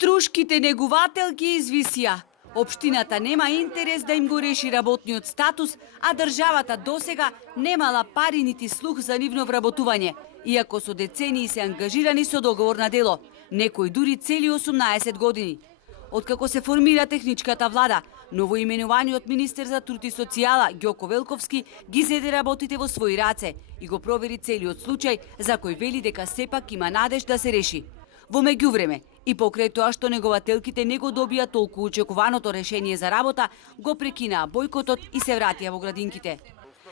Струшките негувателки извисија. Општината нема интерес да им го реши работниот статус, а државата досега немала пари нити слух за нивно вработување, иако со децении се ангажирани со договор на дело, некои дури цели 18 години. Откако се формира техничката влада, новоименуваниот министер за труд и социјала Ѓоко Велковски ги зеде работите во своји раце и го провери целиот случај за кој вели дека сепак има надеж да се реши. Во меѓувреме, и покрај тоа што негователките не го добија толку очекуваното решение за работа, го прекинаа бојкотот и се вратија во градинките.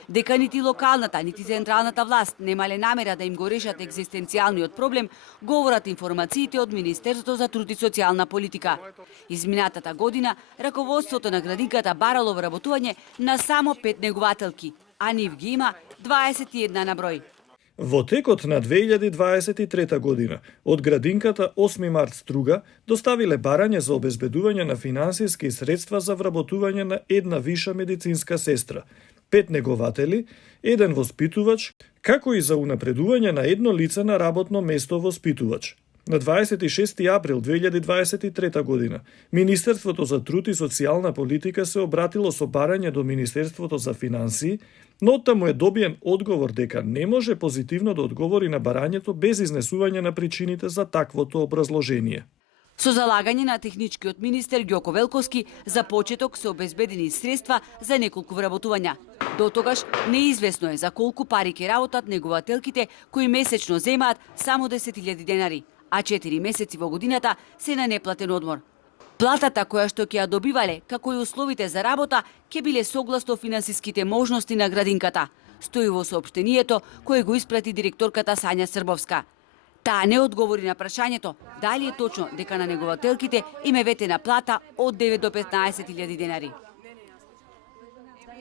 Дека нити локалната, нити централната власт немале намера да им го решат екзистенцијалниот проблем, говорат информациите од Министерството за труд и социјална политика. Изминатата година, раководството на градинката барало вработување на само 5 негователки, а нив ги има 21 на број. Во текот на 2023 година, од градинката 8 март Струга доставиле барање за обезбедување на финансиски средства за вработување на една виша медицинска сестра, 5 негователи, 1 воспитувач, како и за унапредување на едно лице на работно место воспитувач. На 26 април 2023 година, Министерството за труд и социјална политика се обратило со барање до Министерството за финансии, но оттаму е добиен одговор дека не може позитивно да одговори на барањето без изнесување на причините за таквото образложение. Со залагање на техничкиот министер Ѓоко Велковски, за почеток се обезбедени средства за неколку вработувања. До тогаш неизвестно е за колку пари ќе работат негователките кои месечно земаат само 10.000 денари, а 4 месеци во годината се на неплатен одмор. Платата која што ќе ја добивале, како и условите за работа, ќе биле согласно финансиските можности на градинката, стои во соопштението кое го испрати директорката Сања Србовска. Таа не одговори на прашањето дали е точно дека на негователките им е ветена плата од 9 до 15.000 денари.